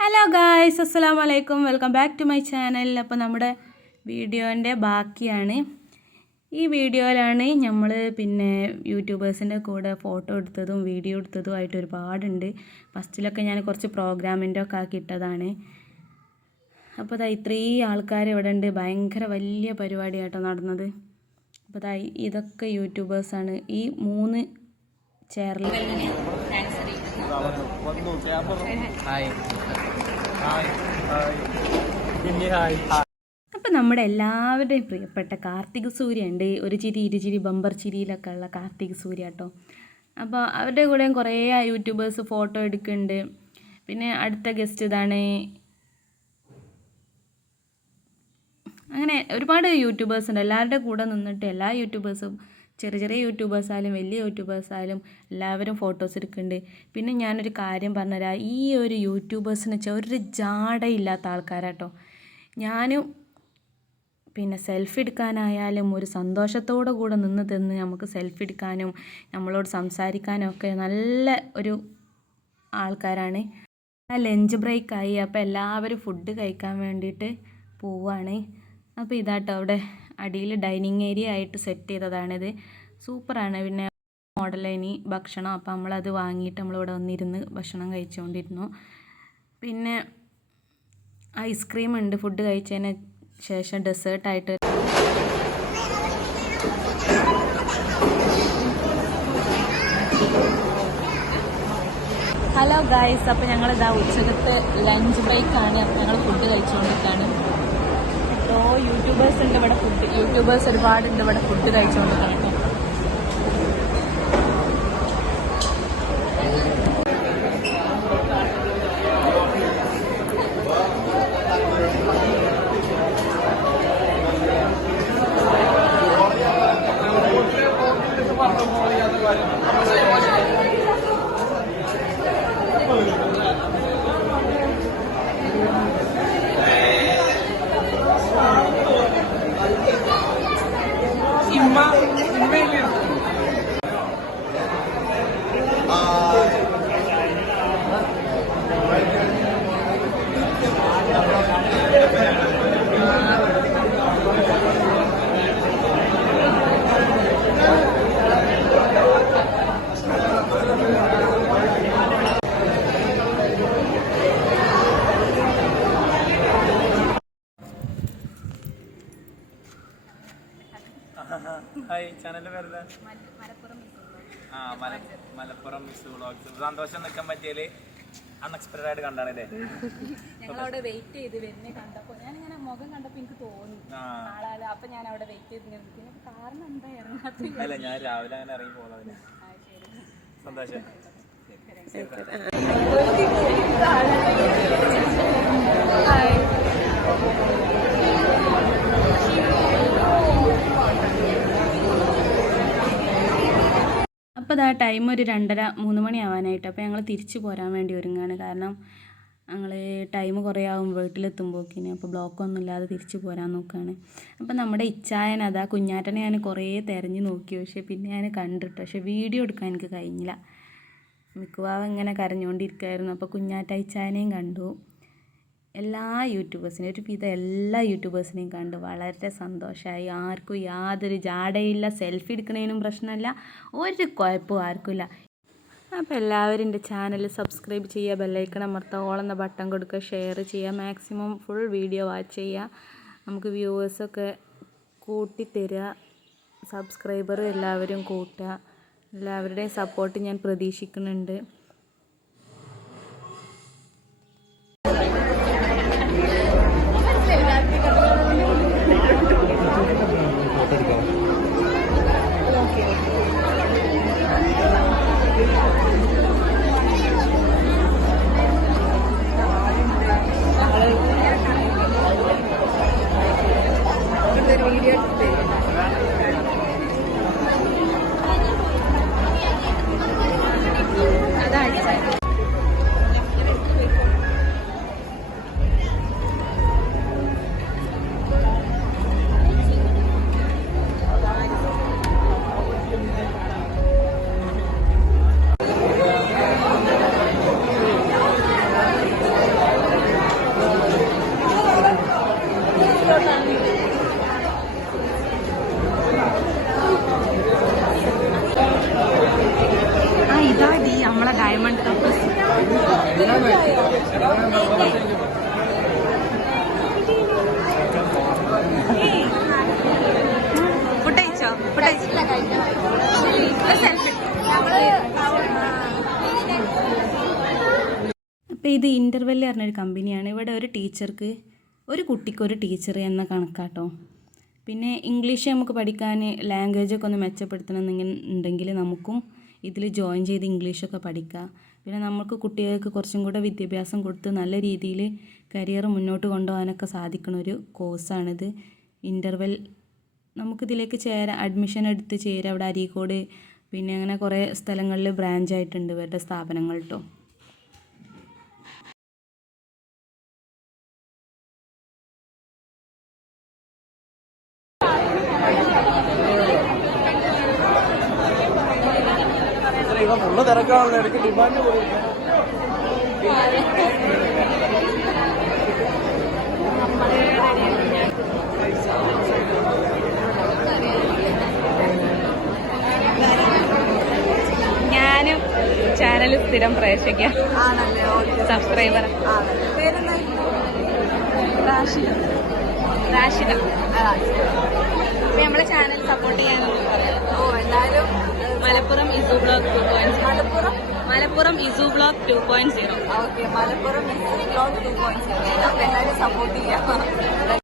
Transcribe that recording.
Hello guys, അസ്സലാമു അലൈക്കും. Welcome back to my channel. അപ്പോൾ നമ്മുടെ വീഡിയോൻ്റെ ബാക്കിയാണ്. ഈ വീഡിയോയിലാണ് നമ്മൾ യൂട്യൂബേഴ്സിൻ്റെ കൂടെ ഫോട്ടോ എടുത്തതും വീഡിയോ എടുത്തതും ആയിട്ട് ഒരുപാടുണ്ട്. ഫസ്റ്റിലൊക്കെ ഞാൻ കുറച്ച് പ്രോഗ്രാമിൻ്റെ ഒക്കെ ആക്കിയിട്ടതാണ്. അപ്പോൾ ഇത്രയും ആൾക്കാർ ഇവിടെ ഉണ്ട്. ഭയങ്കര വലിയ പരിപാടിയായിട്ടോ നടന്നത്. അപ്പോൾ ഇതൊക്കെ യൂട്യൂബേഴ്സാണ്. ഈ 3 ചെയറിൽ അപ്പം നമ്മുടെ എല്ലാവരുടെയും പ്രിയപ്പെട്ട കാർത്തിക് സൂര്യ ഉണ്ട്. ഒരു ചിരി ഇരുചിരി ബമ്പർ ചിരിയിലൊക്കെ ഉള്ള കാർത്തിക് സൂര്യ കേട്ടോ. അപ്പോൾ അവരുടെ കൂടെയും കുറേ യൂട്യൂബേഴ്സ് ഫോട്ടോ എടുക്കുന്നുണ്ട്. പിന്നെ അടുത്ത ഗസ്റ്റ് ഇതാണ്. അങ്ങനെ ഒരുപാട് യൂട്യൂബേഴ്സ് ഉണ്ട്. എല്ലാവരുടെ കൂടെ നിന്നിട്ട് എല്ലാ യൂട്യൂബേഴ്സും, ചെറിയ ചെറിയ യൂട്യൂബേഴ്സായാലും വലിയ യൂട്യൂബേഴ്സായാലും എല്ലാവരും ഫോട്ടോസ് എടുക്കുന്നുണ്ട്. പിന്നെ ഞാനൊരു കാര്യം പറഞ്ഞുതരാം. ഈ ഒരു യൂട്യൂബേഴ്സിന് വെച്ചാൽ ഒരു ജാടയില്ലാത്ത ആൾക്കാരാട്ടോ. ഞാനും സെൽഫി എടുക്കാനായാലും ഒരു സന്തോഷത്തോടു കൂടെ നിന്ന് നമുക്ക് സെൽഫി എടുക്കാനും നമ്മളോട് സംസാരിക്കാനും ഒക്കെ നല്ല ഒരു ആൾക്കാരാണ്. ലഞ്ച് ബ്രേക്കായി. അപ്പോൾ എല്ലാവരും ഫുഡ് കഴിക്കാൻ വേണ്ടിയിട്ട് പോവുകയാണ്. അപ്പോൾ ഇതാട്ടോ അവിടെ അടിയിൽ ഡൈനിങ് ഏരിയ ആയിട്ട് സെറ്റ് ചെയ്തതാണിത്. സൂപ്പറാണ്. പിന്നെ മോഡലിനി ഭക്ഷണം. അപ്പോൾ നമ്മളത് വാങ്ങിയിട്ട് നമ്മളിവിടെ വന്നിരുന്ന് ഭക്ഷണം കഴിച്ചുകൊണ്ടിരുന്നു. പിന്നെ ഐസ്ക്രീം ഉണ്ട് ഫുഡ് കഴിച്ചതിന് ശേഷം ഡെസേർട്ടായിട്ട്. ഹലോ ഗായ്സ്, അപ്പോൾ ഞങ്ങളിതാ ഉച്ചകത്തെ ലഞ്ച് ബ്രേക്കാണ്. അപ്പോൾ ഞങ്ങൾ ഫുഡ് കഴിച്ചുകൊണ്ടിരിക്കുകയാണ്. യൂട്യൂബേഴ്സ് ഉണ്ട് ഇവിടെ. യൂട്യൂബേഴ്സ് ഒരുപാടുണ്ട് ഇവിടെ ഫുഡ് കഴിച്ചുകൊണ്ടിരിക്കുകയാണ്. ഹായ്, ചാനലിന്റെ പേരല്ല മലപ്പുറം മിസ് വ്ളോഗ്സ്. സന്തോഷം നിൽക്കാൻ പറ്റിയാല് അൺഎക്സ്പെക്ടഡ് ആയിട്ട് കണ്ടാണല്ലേ. ഞങ്ങളവിടെ വെയിറ്റ് ചെയ്ത് വരുന്നേ കണ്ടപ്പോൾ ഞാനിങ്ങനെ മുഖം കണ്ടപ്പോൾ എനിക്ക് തോന്നി ആളാല്. അപ്പൊ ഞാൻ അവിടെ വെയിറ്റ് ചെയ്ത് നിൽക്കുന്നു. കാരണം എന്താ ഇറങ്ങാത്ത? അല്ല, ഞാൻ രാവിലെ അങ്ങനെ ഇറങ്ങി പോകുന്നതിന് സന്തോഷം. അപ്പോൾ ടൈം ഒരു 2:30-3 മണി ആവാനായിട്ട്. അപ്പോൾ ഞങ്ങൾ തിരിച്ചു പോരാൻ വേണ്ടി ഒരുങ്ങാണ്. കാരണം ഞങ്ങൾ ടൈം കുറേ ആവും വീട്ടിലെത്തുമ്പോക്കിന്. അപ്പോൾ ബ്ലോക്കൊന്നും ഇല്ലാതെ തിരിച്ചു പോരാൻ നോക്കുകയാണ്. അപ്പോൾ നമ്മുടെ ഇച്ചായൻ അതാ കുഞ്ഞാറ്റനെ ഞാൻ കുറേ തിരഞ്ഞു നോക്കി. പക്ഷേ പിന്നെ ഞാൻ കണ്ടിട്ട് പക്ഷേ വീഡിയോ എടുക്കാൻ എനിക്ക് കഴിഞ്ഞില്ല. മിക്കവാറും ഇങ്ങനെ കരഞ്ഞുകൊണ്ടിരിക്കുകയായിരുന്നു. അപ്പോൾ കുഞ്ഞാറ്റ ഇച്ചായനെയും കണ്ടു. എല്ലാ യൂട്യൂബേഴ്സിനെയും കണ്ടു. വളരെ സന്തോഷമായി. ആർക്കും യാതൊരു ജാടയില്ല. സെൽഫി എടുക്കുന്നതിനും പ്രശ്നമില്ല. ഒരു കുഴപ്പവും ആർക്കുമില്ല. അപ്പോൾ എല്ലാവരും എൻ്റെ ചാനൽ സബ്സ്ക്രൈബ് ചെയ്യുക, ബെല്ലൈക്കൺ അമർത്തുക, ഓൾ എന്ന ബട്ടൺ കൊടുക്കുക, ഷെയർ ചെയ്യുക, മാക്സിമം ഫുൾ വീഡിയോ വാച്ച് ചെയ്യുക. നമുക്ക് വ്യൂവേഴ്സൊക്കെ കൂട്ടിത്തരിക. സബ്സ്ക്രൈബർ എല്ലാവരും കൂട്ടുക. എല്ലാവരുടെയും സപ്പോർട്ട് ഞാൻ പ്രതീക്ഷിക്കുന്നുണ്ട്. ഫുഡ് കഴിച്ചോ? ഫുഡ് കഴിച്ചില്ല. സെൽഫി. അപ്പോൾ ഇത് ഇൻ്റർവെല്ല് പറഞ്ഞൊരു കമ്പനിയാണ്. ഇവിടെ ഒരു ടീച്ചർക്ക്, ഒരു കുട്ടിക്ക് ഒരു ടീച്ചർ എന്ന കണക്കാട്ടോ. പിന്നെ ഇംഗ്ലീഷ് നമുക്ക് പഠിക്കാൻ ലാംഗ്വേജൊക്കെ ഒന്ന് മെച്ചപ്പെടുത്തണമെന്നുണ്ടെങ്കിൽ നമുക്കും ഇതിൽ ജോയിൻ ചെയ്ത് ഇംഗ്ലീഷൊക്കെ പഠിക്കാം. പിന്നെ നമുക്ക് കുട്ടികൾക്ക് കുറച്ചും കൂടെ വിദ്യാഭ്യാസം കൊടുത്ത് നല്ല രീതിയിൽ കരിയർ മുന്നോട്ട് കൊണ്ടുപോകാനൊക്കെ സാധിക്കുന്ന ഒരു കോഴ്സാണിത്. ഇൻ്റർവെൽ നമുക്കിതിലേക്ക് ചേരാം, അഡ്മിഷൻ എടുത്ത് ചേരാം. അവിടെ അരീക്കോട് പിന്നെ അങ്ങനെ കുറേ സ്ഥലങ്ങളിൽ ബ്രാഞ്ചായിട്ടുണ്ട് ഇവരുടെ സ്ഥാപനങ്ങൾ കേട്ടോ. ഫുള്ള് തിരക്കാണല്ലോ, ഇടയ്ക്ക് ഡിമാൻഡ് പോയി. ഞാനും ചാനൽ സ്ഥിരം പ്രേക്ഷക, സബ്സ്ക്രൈബർ. റാഷിദ. നമ്മളെ ചാനൽ സപ്പോർട്ട് ചെയ്യാനൊന്നും പറയാം. എല്ലാവരും Malappuram Isu blog 2.0. Malappuram Isu blog 2.0. Okay, Malappuram Isu blog 2.0. എല്ലാവരും സപ്പോർട്ട് ചെയ്യാം.